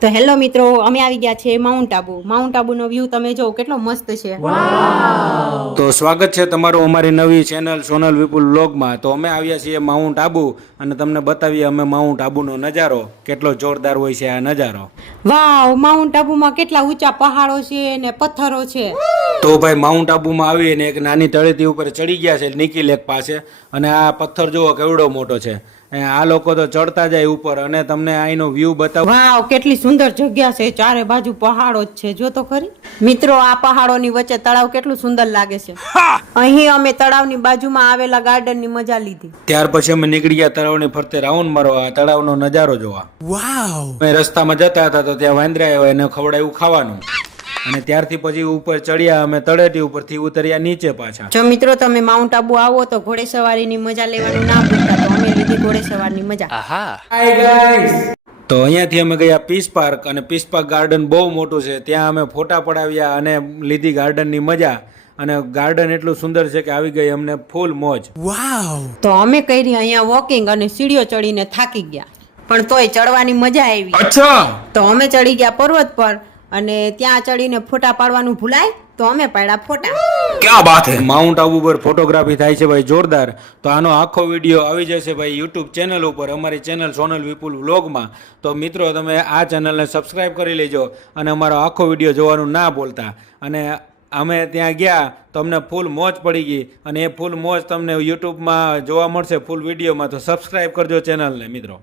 તો હેલો મિત્રો, અમે આવી ગયા છે માઉન્ટ આબુ. માઉન્ટ આબુનો વ્યૂ તમે જો કેટલો મસ્ત છે. તો સ્વાગત છે તમારું અમારી નવી ચેનલ સોનલ વિપુલ વ્લોગમાં. તો અમે આવ્યા છીએ માઉન્ટ આબુ અને તમને બતાવીએ અમે માઉન્ટ આબુનો નજારો કેટલો જોરદાર હોય છે આ નજારો. વાવ, માઉન્ટ આબુમાં કેટલા ઊંચા પહાડો છે ને પથ્થરો છે. તો ભાઈ માઉન્ટ આબુમાં આવીને એક નાની તળેટી ઉપર ચડી ગયા છે નિકી લેક પાસે, અને આ પથ્થર જુઓ કેવડો મોટો છે. આ લોકો તો ચડતા જાય ઉપર અને તમને અહીંનો વ્યૂ બતાવ. વાવ, કેટલી સુંદર જગ્યા છે. ચારે બાજુ પહાડો જ છે. જો તો ખરી મિત્રો, આ પહાડોની વચ્ચે તળાવ કેટલું સુંદર લાગે છે. અહીં અમે તળાવની બાજુમાં આવેલા ગાર્ડનની મજા લીધી. ત્યાર પછી અમે નીકળી ગયા તળાવની ફરતે રાઉન્ડ મારવા, તળાવનો નજારો જોવા. વાવ. અમે રસ્તામાં જતા હતા તો ત્યાં વાંદરા આવ્યા, એને ખવડાવ્યું ખાવાનું, અને ત્યારથી પછી ઉપર ચડ્યા અમે તળેટી ઉપરથી ઉતર્યા નીચે પાછા. જો મિત્રો તમે માઉન્ટ આબુ આવો તો ઘોડેસવારીની મજા લેવાનું ના ભૂલતા. તો અમે લીધી ઘોડેસવારની મજા. Hi guys. તો અહીંયાથી અમે ગયા પીસ પાર્ક, અને પીસ પાર્ક ગાર્ડન બહુ મોટું છે. ત્યાં અમે ફોટા પડાવ્યા અને લીધી ગાર્ડનની મજા. અને ગાર્ડન એટલું સુંદર છે કે આવી ગઈ અમને ફૂલ મોજ. વાવ. તો અમે કરી અહીંયા વોકિંગ અને સીડીઓ ચડીને થાકી ગયા, પણ તોય ચડવાની મજા આવી. અચ્છા. તો અમે ચડી ગયા પર્વત પર, અને ત્યાં ચડીને ફોટા પાડવાનું ભૂલાય તો અમે પાડ્યા ફોટા. ક્યાં બાત હે. માઉન્ટ આબુ પર ફોટોગ્રાફી થાય છે ભાઈ જોરદાર. તો આનો આખો વિડીયો આવી જશે ભાઈ યુટ્યુબ ચેનલ ઉપર, અમારી ચેનલ સોનલ વિપુલ વ્લોગમાં. તો મિત્રો તમે આ ચેનલને સબસ્ક્રાઇબ કરી લેજો અને અમારો આખો વિડીયો જોવાનું ના ભૂલતા. અને અમે ત્યાં ગયા તો અમને ફૂલ મોજ પડી ગઈ, અને એ ફૂલ મોજ તમને યુટ્યુબમાં જોવા મળશે ફૂલ વિડીયોમાં. તો સબસ્ક્રાઇબ કરજો ચેનલને મિત્રો.